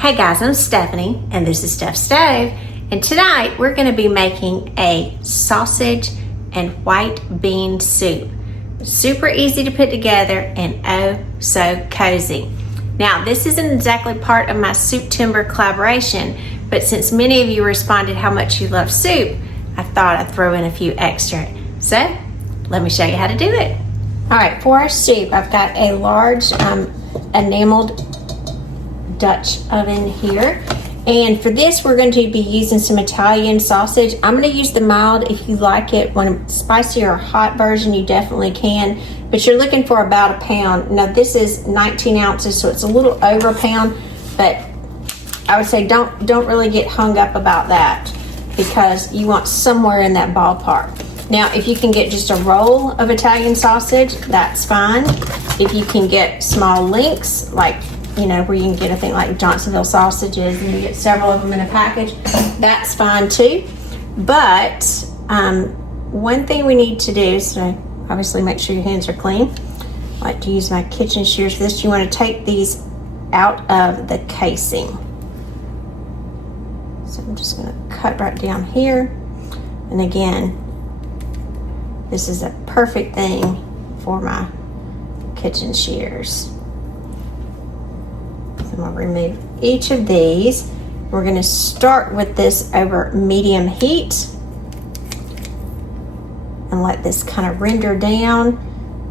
Hey guys, I'm Stephanie and this is Steph Stove, and tonight we're going to be making a sausage and white bean soup. Super easy to put together and oh so cozy. Now this isn't exactly part of my Soup Timber collaboration, but since many of you responded how much you love soup, I thought I'd throw in a few extra. So let me show you how to do it. Alright, for our soup I've got a large enameled Dutch oven here, and for this we're going to be using some Italian sausage. I'm going to use the mild. If you like it when spicy or hot version, you definitely can, but you're looking for about a pound. Now this is 19 ounces, so it's a little over a pound, but I would say don't really get hung up about that because you want somewhere in that ballpark. Now if you can get just a roll of Italian sausage, that's fine. If you can get small links, like where you can get, I think, like Johnsonville sausages, and you get several of them in a package, that's fine too. But one thing we need to do is to obviously make sure your hands are clean. I like to use my kitchen shears for this. You want to take these out of the casing. So I'm just going to cut right down here. And again, this is a perfect thing for my kitchen shears. I'm going to remove each of these. We're going to start with this over medium heat and let this kind of render down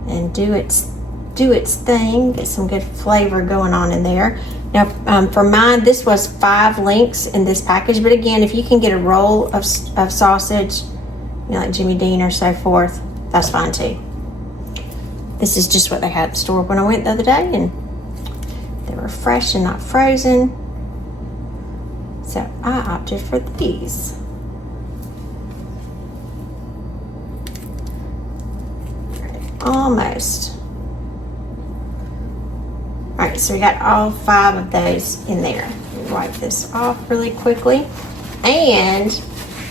and do its thing. Get some good flavor going on in there. Now for mine, this was 5 links in this package, but again, if you can get a roll of sausage, like Jimmy Dean or so forth, that's fine too. This is just what they had stored when I went the other day, and they were fresh and not frozen, so I opted for these. Almost. All right, so we got all 5 of those in there. Wipe this off really quickly, and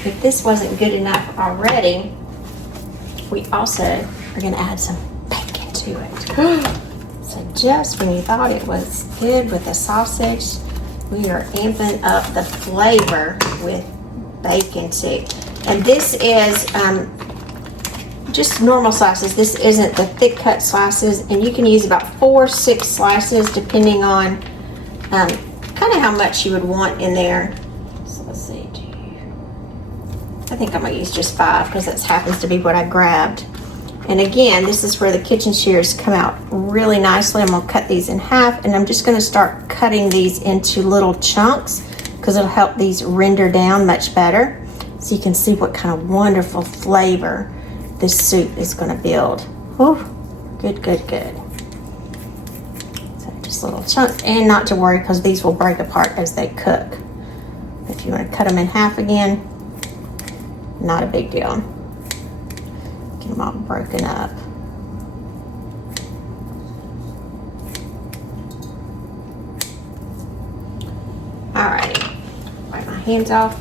if this wasn't good enough already, we also are going to add some bacon to it. So just when you thought it was good with the sausage, we are amping up the flavor with bacon too. And this is just normal slices. This isn't the thick cut slices, and you can use about 4 or 6 slices depending on kind of how much you would want in there. So let's see, I think I'm going to use just 5 because that happens to be what I grabbed. And again, this is where the kitchen shears come out really nicely. I'm going to cut these in half, and I'm just going to start cutting these into little chunks because it'll help these render down much better. So you can see what kind of wonderful flavor this soup is going to build. Whew, good, good, good. So just little chunks, and not to worry because these will break apart as they cook. If you want to cut them in half again, not a big deal. Get them all broken up. Alrighty, wipe my hands off.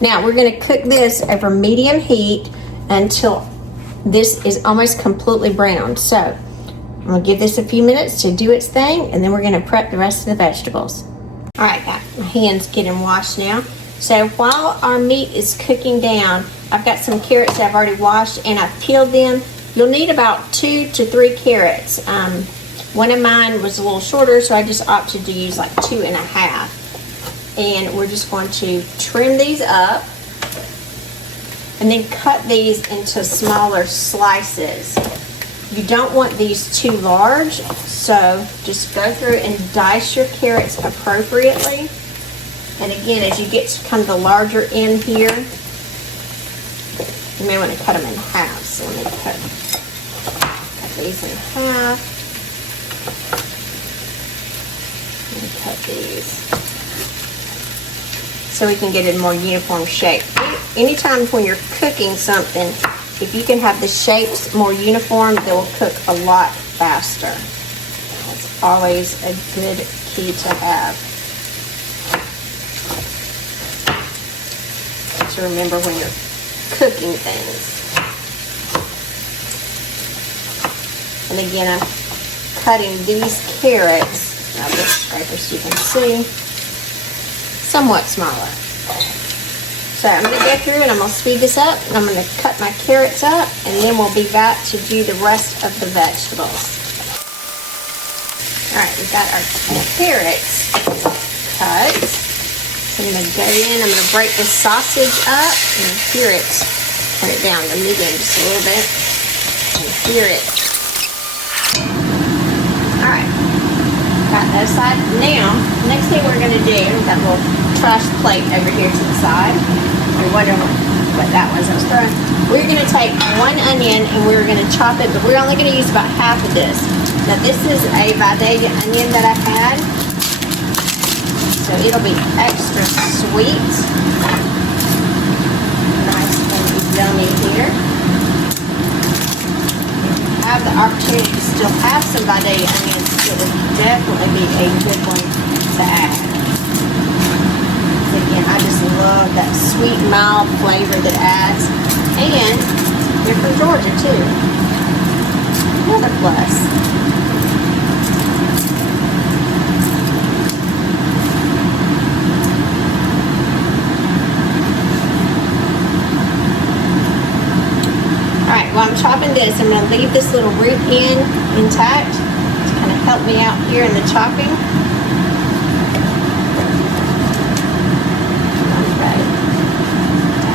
Now we're going to cook this over medium heat until this is almost completely browned. So I'm going to give this a few minutes to do its thing, and then we're going to prep the rest of the vegetables. Alright, got my hands getting washed now. So while our meat is cooking down, I've got some carrots that I've already washed and I've peeled them. You'll need about 2 to 3 carrots. One of mine was a little shorter, so I just opted to use like 2.5. And we're just going to trim these up and then cut these into smaller slices. You don't want these too large, so just go through and dice your carrots appropriately. And again, as you get to kind of the larger end here, you may want to cut them in half. So let me cut these in half. And cut these so we can get it in more uniform shape. Anytime when you're cooking something, if you can have the shapes more uniform, they will cook a lot faster. That's always a good key to have. To remember when you're cooking things. And again, I'm cutting these carrots. I'll just scraper so you can see. somewhat smaller. So I'm going to go through and I'm going to speed this up, and I'm going to cut my carrots up, and then we'll be back to do the rest of the vegetables. Alright, we've got our carrots cut. So I'm going to go in, I'm going to break the sausage up, and hear it. Turn it down to medium just a little bit, and hear it. Alright, got that aside. Now, next thing we're going to do, that little trash plate over here to the side, or whatever, what that was I was throwing. We're going to take one onion and we're going to chop it, but we're only going to use about half of this. Now this is a vide onion that I had, so it'll be extra sweet. Nice and yummy here. Have the opportunity to still have some vide onions, it would definitely be a good one to add. Again, I just love that sweet, mild flavor that it adds. And you're from Georgia too. Another plus. Alright, while I'm chopping this, I'm going to leave this little root end intact to kind of help me out here in the chopping.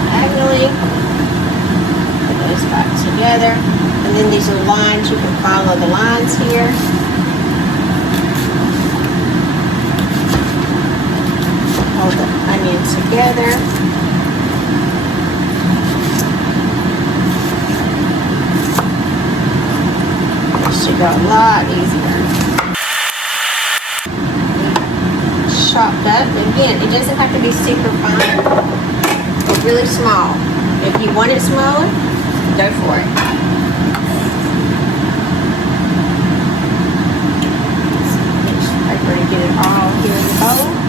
Diagonally, put those back together, and then these are lines. You can follow the lines here. Hold the onion together. This should go a lot easier. Chopped up. Again, it doesn't have to be super fine. Really small. If you want it smaller, go for it. I'm going to get it all here in the bowl.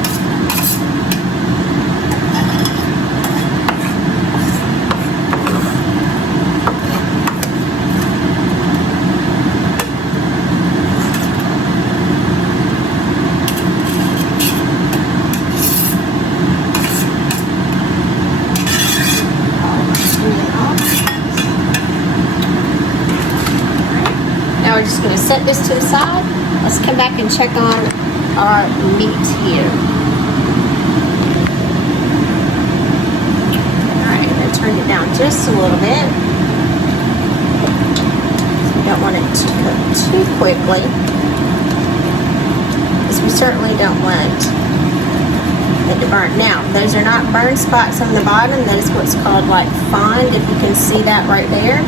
We're just going to set this to the side. Let's come back and check on our meat here. Alright, I'm going to turn it down just a little bit. We don't want it to cook too quickly, because we certainly don't want it to burn. Now, those are not burn spots on the bottom. That is what's called like fond, if you can see that right there.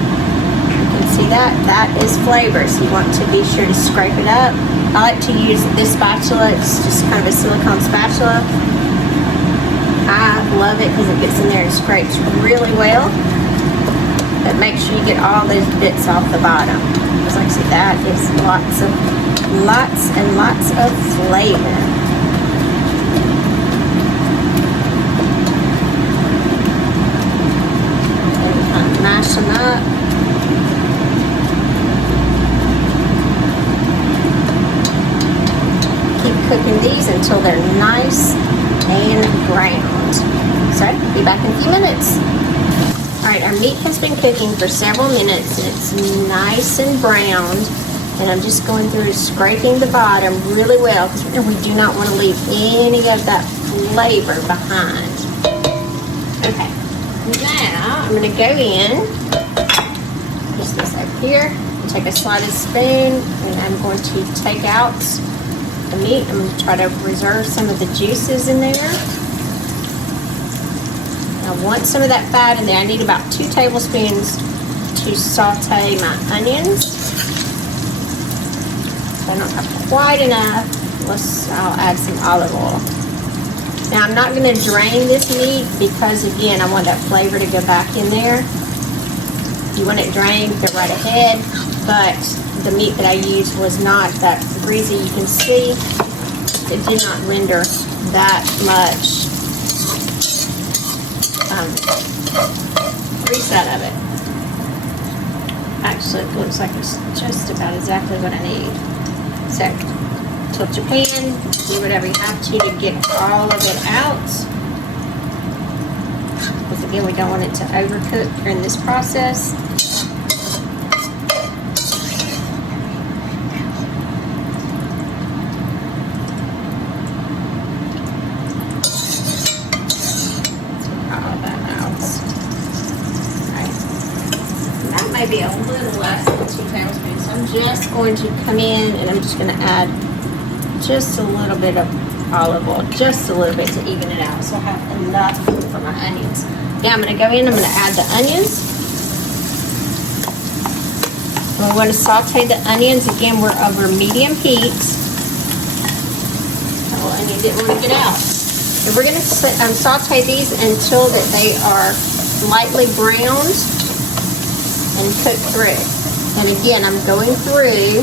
See that? That is flavor, so you want to be sure to scrape it up. I like to use this spatula. It's just kind of a silicone spatula. I love it because it gets in there and scrapes really well. But make sure you get all those bits off the bottom. Because like I said, that is lots and lots of flavor. And kind of mash them up. Cooking these until they're nice and browned. So, be back in a few minutes. Alright, our meat has been cooking for several minutes and it's nice and browned. And I'm just going through scraping the bottom really well, because we do not want to leave any of that flavor behind. Okay, now I'm going to go in, just this over here, and take a slotted spoon, and I'm going to take out the meat. I'm going to try to reserve some of the juices in there. I want some of that fat in there. I need about 2 tablespoons to saute my onions. I don't have quite enough. I'll add some olive oil. Now I'm not going to drain this meat because again I want that flavor to go back in there. If you want it drained, go right ahead. But the meat that I used was not that greasy. You can see it did not render that much grease out of it. Actually, it looks like it's just about exactly what I need. So, tilt your pan, do whatever you have to get all of it out. Because again, we don't want it to overcook during this process. Maybe a little less than 2 tablespoons. So I'm just going to come in and I'm just going to add just a little bit of olive oil, just a little bit to even it out. So I have enough for my onions. Now I'm going to go in, I'm going to add the onions. We want to saute the onions. Again, we're over medium heat. Oh, and you didn't want to get out. So we're going to saute these until that they are lightly browned and cook through. And again, I'm going through,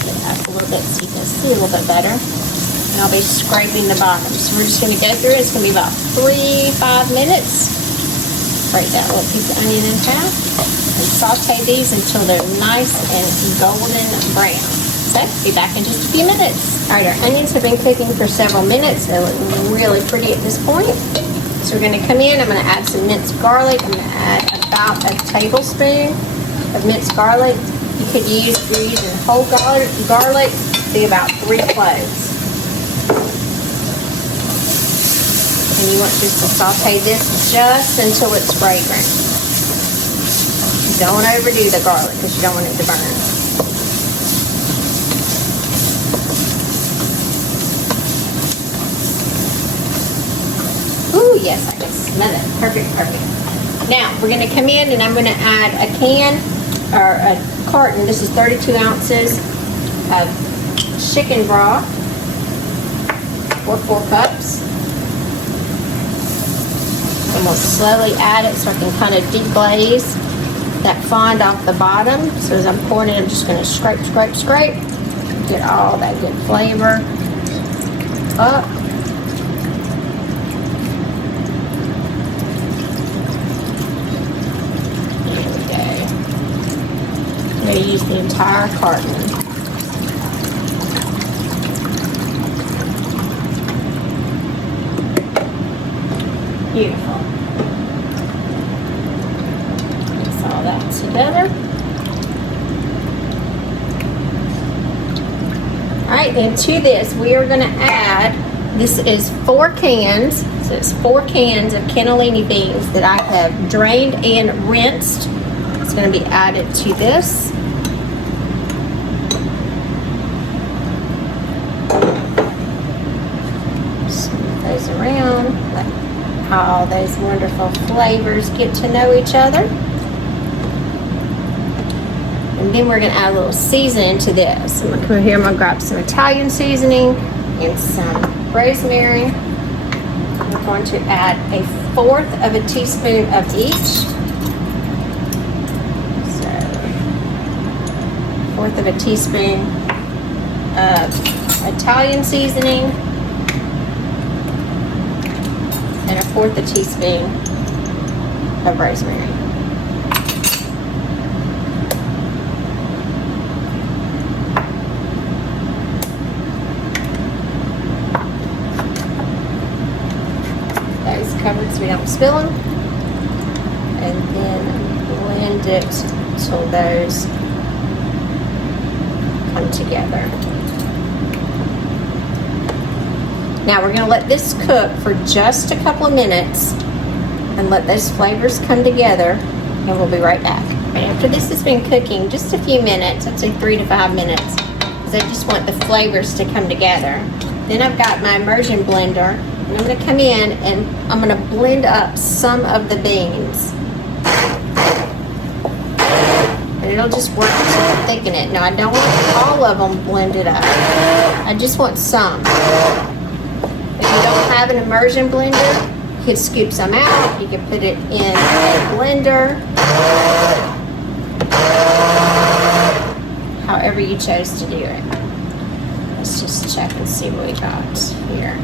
get up a little bit so you can see a little bit better. And I'll be scraping the bottom. So we're just gonna go through it. It's gonna be about 3-5 minutes. Break that little piece of onion in half and saute these until they're nice and golden brown. So, be back in just a few minutes. All right, our onions have been cooking for several minutes. They're looking really pretty at this point. So we're going to come in, I'm going to add some minced garlic. I'm going to add about a tablespoon of minced garlic. You could use, if you're using whole garlic, be about 3 cloves. And you want just to saute this just until it's fragrant. Don't overdo the garlic because you don't want it to burn. Ooh, yes, I can smell it. Perfect, perfect. Now, we're going to come in and I'm going to add a can or a carton. This is 32 ounces of chicken broth or 4 cups. And we'll slowly add it so I can kind of deglaze that fond off the bottom. So as I'm pouring it, I'm just going to scrape, scrape, scrape. Get all that good flavor up. I'm going to use the entire carton. Beautiful. Mix all that together. Alright, and to this we are going to add, this is 4 cans, so it's 4 cans of cannellini beans that I have drained and rinsed. It's going to be added to this. Smooth those around. Let all those wonderful flavors get to know each other. And then we're going to add a little seasoning to this. I'm going to come here, I'm going to grab some Italian seasoning and some rosemary. I'm going to add 1/4 of a teaspoon of each. 1/4 of a teaspoon of Italian seasoning and 1/4 a teaspoon of rosemary. Those covered so we don't spill them, and then blend it until those come together. Now we're going to let this cook for just a couple of minutes and let those flavors come together, and we'll be right back. And after this has been cooking just a few minutes, I'd say 3 to 5 minutes, because I just want the flavors to come together. Then I've got my immersion blender, and I'm going to come in and I'm going to blend up some of the beans. And it'll just work to thicken it. Now I don't want all of them blended up. I just want some. If you don't have an immersion blender, you can scoop some out. You can put it in a blender. However you chose to do it. Let's just check and see what we got here.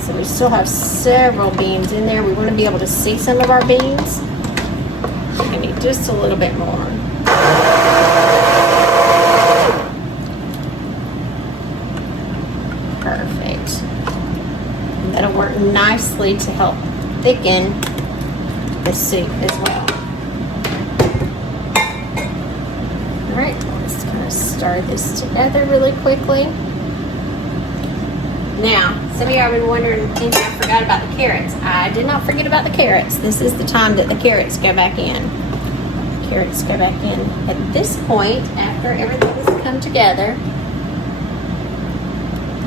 So we still have several beans in there. We want to be able to see some of our beans. I need just a little bit more. nicely to help thicken the soup as well. All right, let's kind of stir this together really quickly. Now, some of you have been wondering, thinking I forgot about the carrots. I did not forget about the carrots. This is the time that the carrots go back in. Carrots go back in at this point after everything has come together.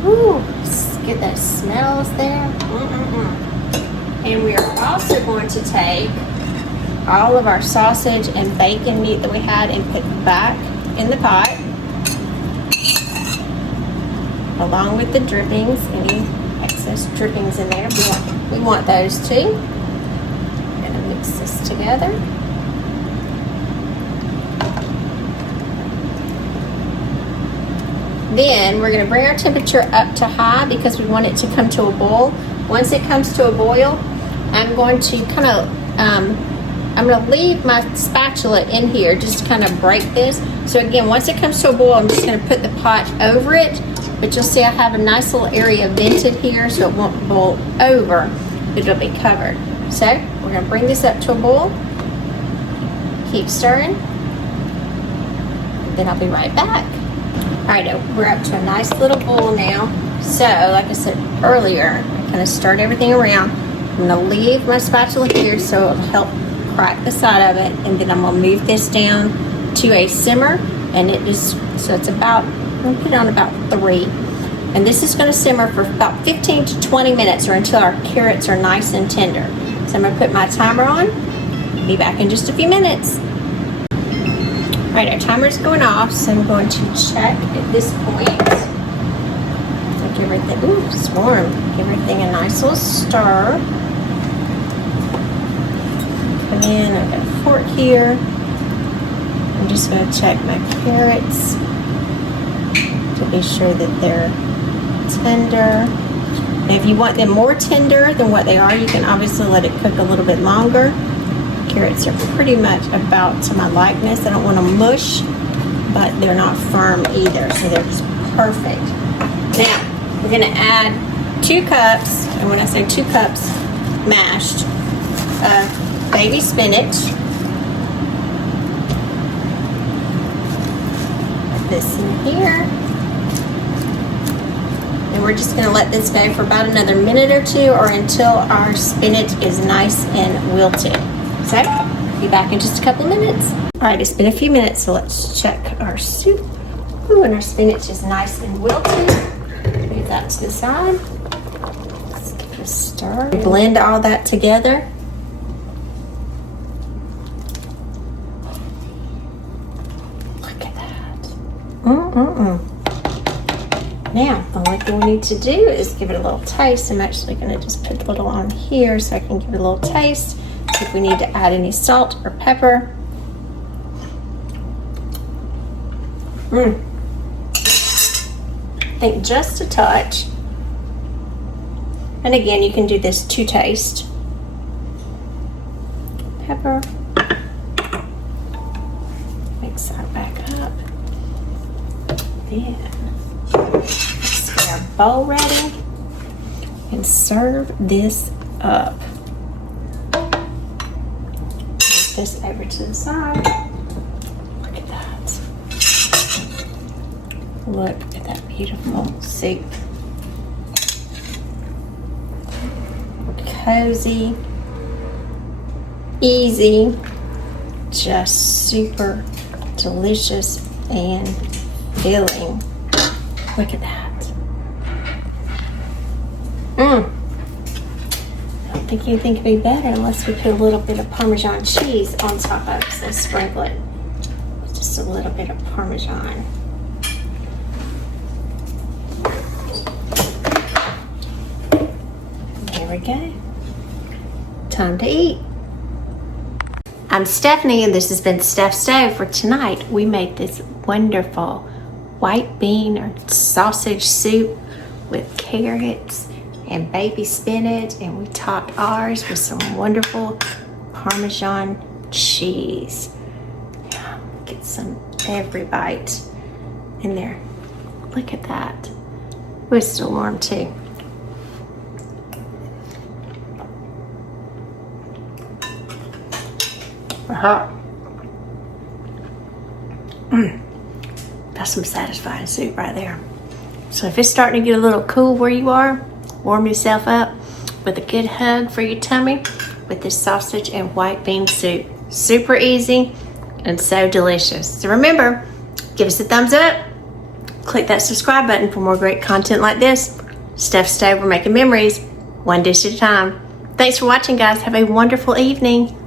Ooh, get those smells there. And we are also going to take all of our sausage and bacon meat that we had and put back in the pot, along with the drippings, any excess drippings in there. We want those too. I'm going to mix this together. Then we're going to bring our temperature up to high because we want it to come to a boil. Once it comes to a boil, I'm going to kind of, I'm going to leave my spatula in here just to kind of break this. So again, once it comes to a boil, I'm just going to put the pot over it. But you'll see I have a nice little area vented here so it won't boil over, but it'll be covered. So we're going to bring this up to a boil. Keep stirring. Then I'll be right back. All right, we're up to a nice little boil now. So, like I said earlier, I kind of stirred everything around. I'm going to leave my spatula here so it'll help crack the side of it, and then I'm going to move this down to a simmer, and it just, so it's about, I'm going to put it on about 3. And this is going to simmer for about 15 to 20 minutes or until our carrots are nice and tender. So I'm going to put my timer on. Be back in just a few minutes. All right, our timer's going off, so I'm going to check at this point. So give everything, ooh, it's warm. Give everything a nice little stir. Come in, I've got a fork here. I'm just going to check my carrots to be sure that they're tender. And if you want them more tender than what they are, you can obviously let it cook a little bit longer. Carrots are pretty much about to my likeness. I don't want them mush, but they're not firm either, so they're just perfect. Now, we're going to add 2 cups, and when I say 2 cups mashed, of baby spinach. Put this in here. And we're just going to let this go for about another minute or 2 or until our spinach is nice and wilted. So, be back in just a couple of minutes. All right, it's been a few minutes, so let's check our soup. Ooh, and our spinach is nice and wilted. Move that to the side. Let's give it a stir. Blend all that together. Look at that. Now, the only thing we need to do is give it a little taste. I'm actually going to just put a little on here so I can give it a little taste. If we need to add any salt or pepper. I think just a touch. And again, you can do this to taste. Pepper. Mix that back up. Then let's get our bowl ready and serve this up. This over to the side. Look at that. Look at that beautiful soup. Cozy, easy, just super delicious and filling. Look at that. I think anything could be better unless we put a little bit of Parmesan cheese on top of it. So sprinkle it with just a little bit of Parmesan. There we go. Time to eat. I'm Stephanie, and this has been Steph Stove. For tonight, we made this wonderful white bean or sausage soup with carrots and baby spinach, and we topped ours with some wonderful Parmesan cheese. Get some every bite in there. Look at that. It's still warm too. That's some satisfying soup right there. So if it's starting to get a little cool where you are, warm yourself up with a good hug for your tummy with this sausage and white bean soup. Super easy and so delicious. So remember, give us a thumbs up, click that subscribe button for more great content like this. Steph Stove, we're making memories one dish at a time. Thanks for watching, guys. Have a wonderful evening.